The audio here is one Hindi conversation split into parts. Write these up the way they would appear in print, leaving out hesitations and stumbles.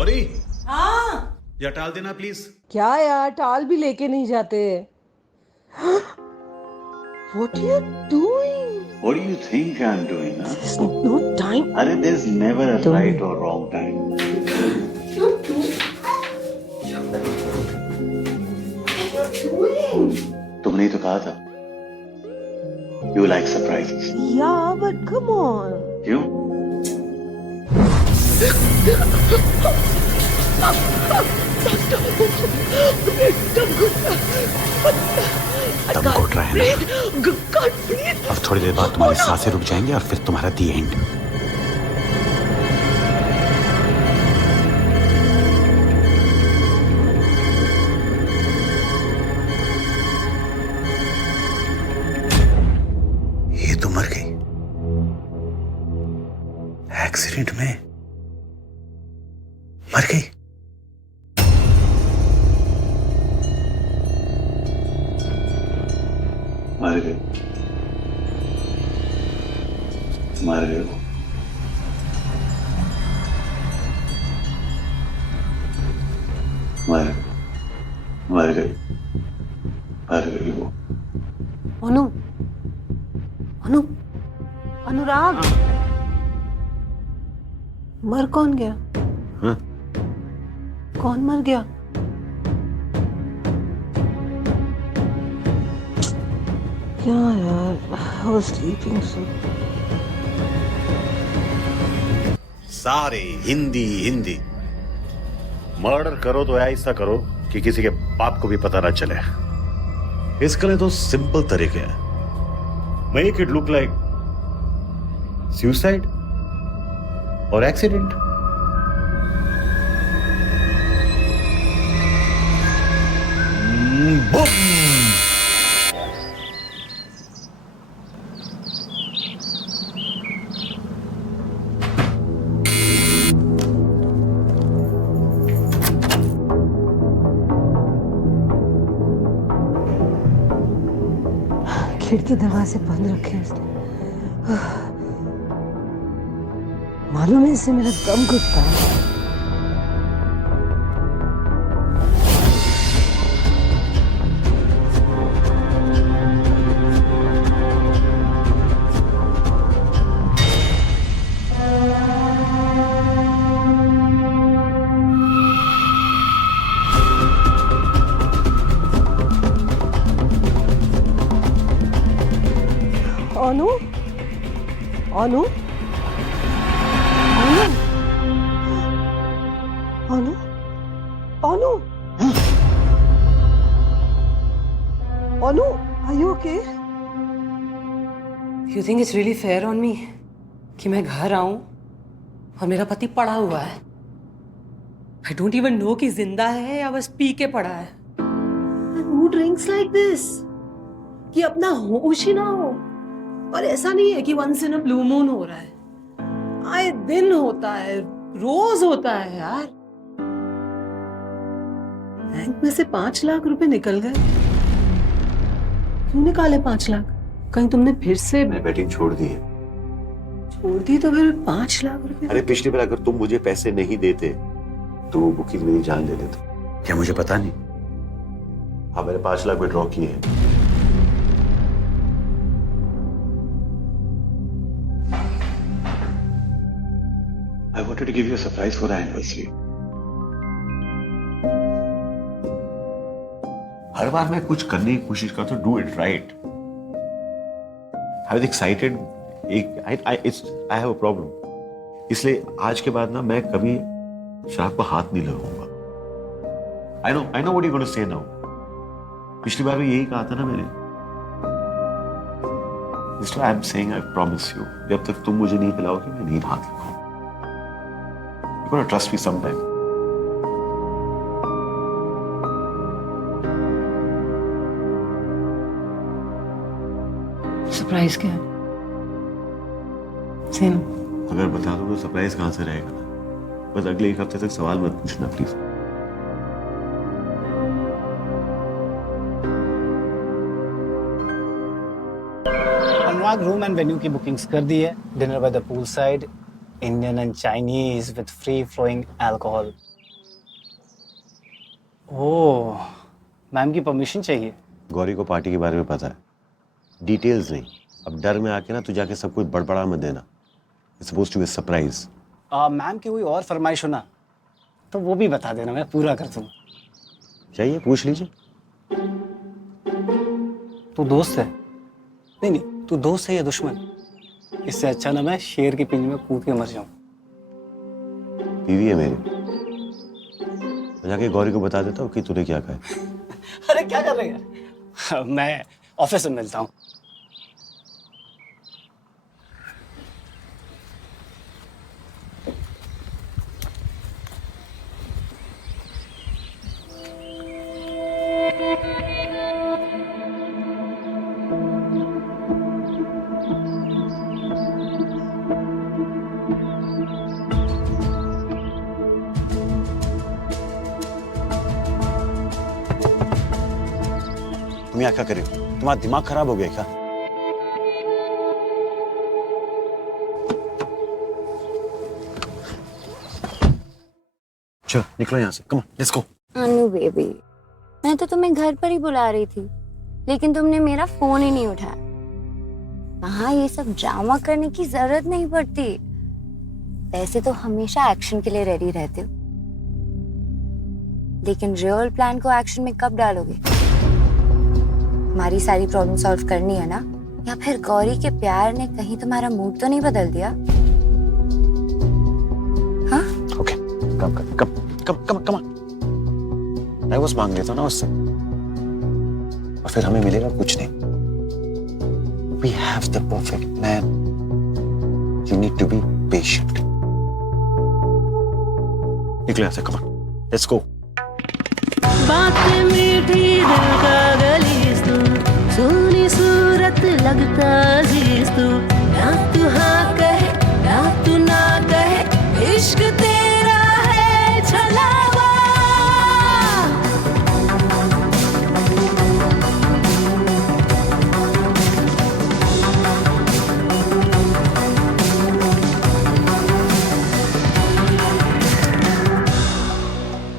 गौरी, हाँ। या टाल देना प्लीज। क्या यार, टाल भी लेके नहीं जाते। What are you doing? What do you think I'm doing, huh? There's no time. अरे there's never a Don't. right or wrong time. तुमने ही तो कहा था You like surprises. Yeah, but come on. क्यों? दम घुट रहा है ना? अब थोड़ी देर बाद तुम्हारी सांसें रुक जाएंगी और फिर तुम्हारा दी एंड। ये तो मर गई एक्सीडेंट में, मर गई। मर गए, मर गए वो। मर मर गई, मर गई वो। अनु, अनु, अनुराग। मर कौन गया? हाँ? कौन मर गया? क्या यार, I was sleeping so. सारे हिंदी हिंदी। मर्डर करो तो ऐसा करो कि किसी के बाप को भी पता ना चले। इसके लिए तो सिंपल तरीके हैं। Make it look like suicide और एक्सीडेंट। बूम। खिड़की दरवाजे बंद रखे हैं उसने। मालूम है, इससे मेरा दम घुटता है। अनु, अनु, अनु, अनु, अनु, अनु, are you okay? You think it's really fair on me कि मैं घर आऊं और मेरा पति पड़ा हुआ है? I don't even know कि जिंदा है या बस पी के पड़ा है। And who drinks like this? कि अपना होश ही ना हो। और ऐसा नहीं है कि once in a blue moon हो रहा है, आए दिन होता है, रोज होता है यार। बैंक में से 5 लाख रुपए निकल गए। क्यों निकाले 5 लाख? कहीं तुमने फिर से मैंने बैटिंग छोड़ दी है। छोड़ दी? तो फिर 5 लाख रुपए। अरे पिछली बार अगर तुम मुझे पैसे नहीं देते तो वो बुकिंग मेरी जान ले लेते। क्या मुझे पता नहीं? हाँ, मैंने 5 लाख विड्रॉ किए हैं। I wanted to give you a surprise for our anniversary. हर बार मैं कुछ करने की कोशिश करता हूँ, do it right. I was excited. I have a problem. इसलिए आज के बाद ना मैं कभी शराब को हाथ नहीं लगाऊंगा। I know what you're going to say now. पिछली बार भी यही कहा था ना मैंने। इसलिए I'm saying I promise you, जब तक तुम मुझे नहीं पिलाओगे मैं नहीं हाथ लगाऊंगा। You're going to trust me sometime. Surprise क्या है? सेम। अगर बता दूं तो सरप्राइज कहां से रहेगा ना? बस अगले 1 हफ्ते तक सवाल मत पूछना please. Anurag room and venue की बुकिंग्स कर दी है। Dinner by the pool side, Indian and Chinese with free flowing alcohol. Oh, ma'am की परमिशन चाहिए। गौरी को पार्टी के बारे में पता है, डिटेल्स नहीं। अब डर में आके ना तू जाके सब कुछ बड़बड़ा मत देना। It's supposed to be surprise. Ma'am की कोई और फरमाइश हो ना तो वो भी बता देना, मैं पूरा कर दूंगा। चाहिए पूछ लीजिए। तू दोस्त है? नहीं नहीं, तू दोस्त है या दुश्मन? इससे अच्छा ना मैं शेर के पिंज में कूद के मर जाऊं। बीवी है मेरी, मैं जाके गौरी को बता देता हूँ कि तूने क्या कहा है। अरे क्या कर रहे हैं? मैं ऑफिस में मिलता हूँ। तुम यहाँ क्या कर रहे हो? तुम्हारा दिमाग खराब हो गया क्या? चलो निकलो यहाँ से, come on let's go. Anu baby, मैं तो तुम्हें घर पर ही बुला रही थी, लेकिन तुमने मेरा फोन ही नहीं उठाया। हाँ, ये सब ड्रामा करने की जरूरत नहीं पड़ती। वैसे तो हमेशा एक्शन के लिए रेडी रहते हो, लेकिन रियल प्लान को एक्शन में कब डालोगे? हमारी सारी प्रॉब्लम सॉल्व करनी है ना, या फिर गौरी के प्यार ने कहीं तुम्हारा मूड तो नहीं बदल दिया? हाँ? ओके, कम डाइवोर्स मांग लेता ना उससे, और फिर हमें मिलेगा कुछ नहीं। We have the perfect man. You need to be patient. निकले यहाँ से, come on, let's go. बातें मीठी दिल का गलीस तू, सोनी सूरत लगता अजीज तू, ना तू हाँ कहे ना तू ना कहे, इश्क तेरा है छलावा।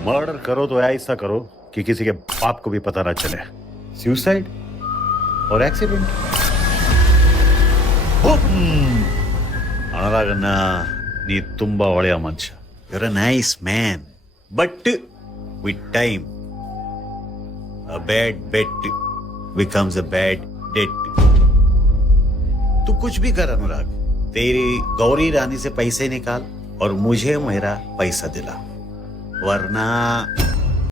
मर्डर करो तो ऐसा करो कि किसी के बाप को भी पता ना चले। सुसाइड और एक्सीडेंट ಅನರಾಗನ್ನ ನೀ ತುಂಬಾ ಒಳ್ಳೆಯ ಮನುಷ್ಯ. You're a nice man, but with time a bad bet becomes a bad debt. तू कुछ भी कर अनुराग, तेरी गौरी रानी से पैसे निकाल और मुझे मेरा पैसा दिला, वरना